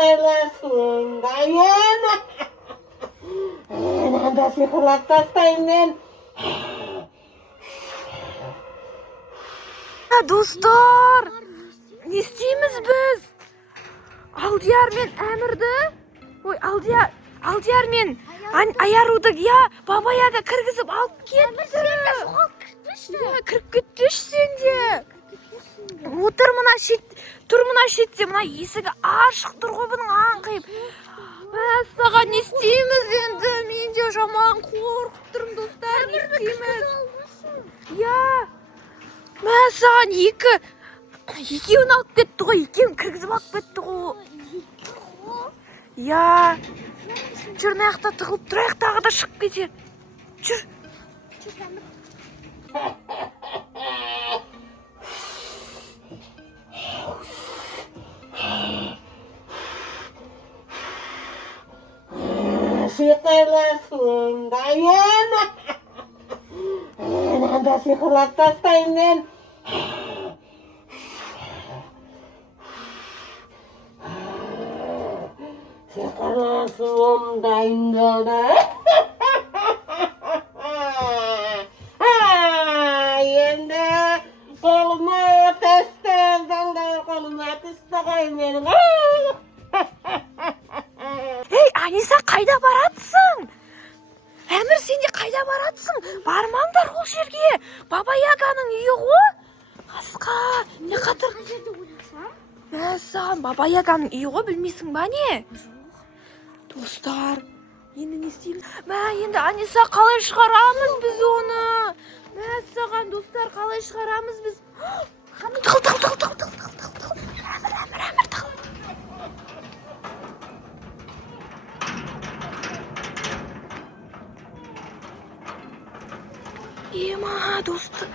Сиқырлы дайын. Анда сиқырлап тастаймын мен. Достар, не істейміз біз? Алдияр мен Әмірді, Алдияр мен Аяруды, бабаяға кіргізіп алып кетті. Кіріп кетті сенде. Тұр мына шетте, мына есігі ашық тұр ғой бұның аңқиып. Саған не істейміз енді? Мен де жаман қорқып тұрмын, достар, не істейміз? Саған екеуін алып кетті ғой, екеуін кіргізіп алып кетті ғой. Жүр, наяқта тығылып тұрайық, тағы да шығып кетер. Жүр. Сиқырлы дайын. Анда сиқырлап тастаймын мен. Сиқырлы суым дайындалды. Енді қолыма түсті, қолыма түсті ғой менің. Аниса, қайда баратсың? Әмір, сен де қайда баратсың? Бармаңдар ол жерге. Баба Яганың үйі ғой. Асқа, не қатыр? Саған Баба Яганың үйі ғой, білмейсің ба не? Достар, енді не істейміз? Енді Аниса, қалай шығарамыз біз оны? Саған, достар, қалай шығарамыз біз? Тығыл. Әмір, тығыл. Ема, досты.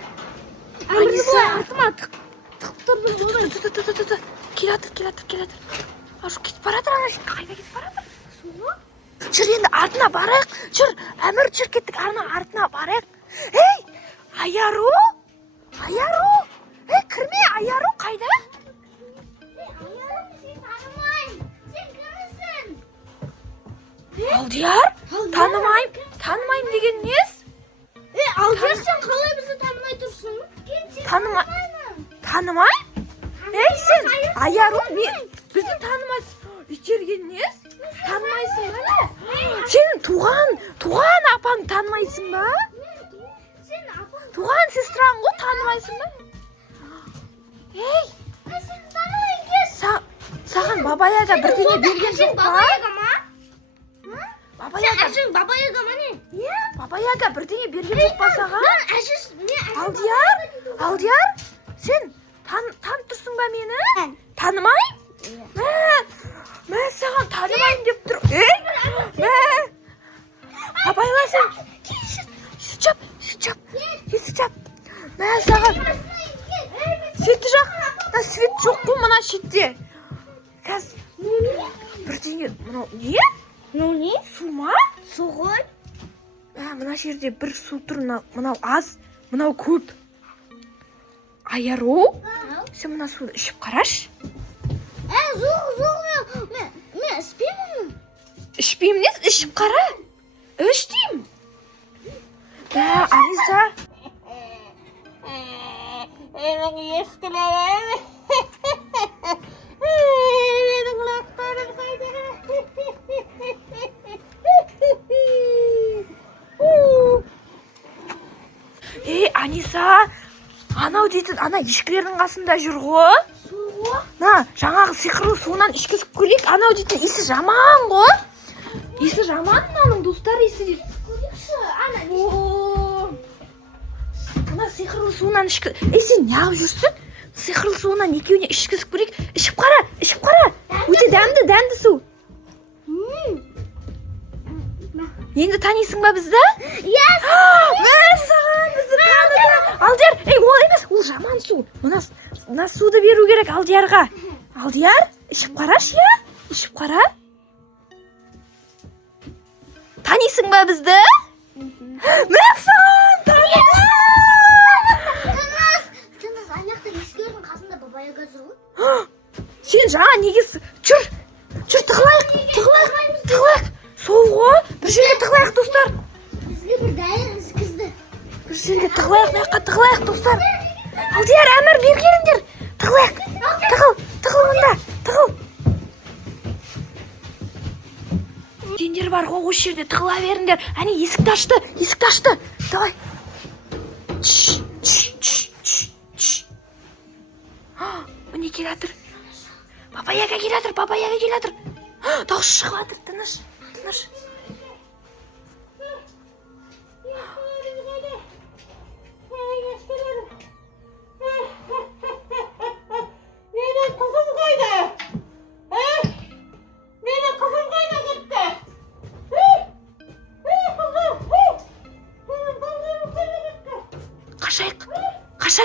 Аниса, артыма тығып тұрды. Келатыр. Ашу кетіп баратыр, ана жерге қайда кетіп баратыр? Жүр, енді артына барайық. Жүр, Әмір, жүр, кеттік, артына барайық. Ей, Аяру? Кірме, Аяру қайда? Аяру, сен танымайым. Сен кімісің? Алдияр? Танымайым деген нес? Алдияр, сен қалай бізді танымай тұрсың? Танымай? Сен, Аяру, бізді танымайсың. Үйтерген нес? Танымайсың ба? Сен туған апаң танымайсың ба? Туған сестраң ғой, танымайсың ба? Сен танымайын кет. Саған Баба Яга бірдеңе берген жоқ па? Сен әжің Баба Яга ма не? Баба Яга бірдеңе берген жоқ па саған? Алдияр, сен танып тұрсың ба мені? Танымай? Мен саған танымайым деп тұр. Абайла сен. Есіп жап. Мен саған. Светі жақ. Свет жоқ қой мына шетте. Қазір. Бірдеңе. Мынау не? Су ма? Су ғой. Мына жерде бір су тұр. Мынау аз. Мынау көп. Аяру? Сен мына суды ішіп қараш. Жоқ, мен іспеймін. Ішпеймін дес, ішіп қара. Іш деймін. Аниса. Менің ешкілерім. Менің лақтарым қайда. Аниса, анау дейтін, ана ешкілердің қасында жүр ғой. Жаңағы сиқырлы суынан ішкізіп көрейік. Анау дейтін исі жаман ғой. Исі жаман мынаның, достар, исі дейді. Ана сиқырлы суынан сен неғып жүрсің? Сиқырлы суынан екеуіне ішкізіп көрейік. Ішіп қара. Өте дәмді су. Енді танисың ба бізді? Саған бізді таныды. Алдияр, ол емес, ол жаман су. Мына суды беру керек Алдиярға. Алдияр, ішіп қараш, ішіп қара. Танисың ба бізді? Мен саған таныды. Тыныс, аяқта ешкілердің қасында Баба Яга жүр ғой. Сен жаңа неге жүр. жүр тығылайық. Соғып ғой. Bir жерге тығылайық достар. Бізге бір дайыр ескізді. Bir жерге тығылайық, мына тығылайық достар. Алдияр, Әмір, бері келіңдер. Тығылайық. Тығыл мұнда. Тығыл. Сендер бар ғой, осы жерде тығыла беріңдер. Әне есікті ашты. Давай. Міне келатыр. Баба Яга келатыр. Дауыс шығып жатыр, тыныш. Менің қызым қайда? Менің қызым қайда кетті? Қашайық. Қаш.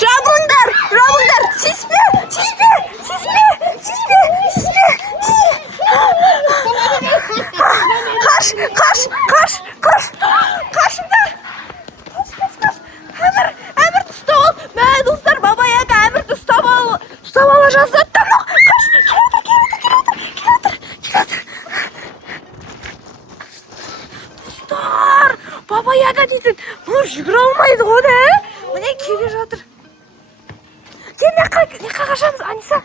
Жабыңдар. Сеспе. Қашыңдар. Әмір ұстап ал. Мә достар, Баба Яга Әмірді ұстап ала жазды. Келатыр. Достар, Баба Яга дейтін. Бұл жүгіре алмайды ғой да. Міне келе жатыр. Не қашамыз, Аниса?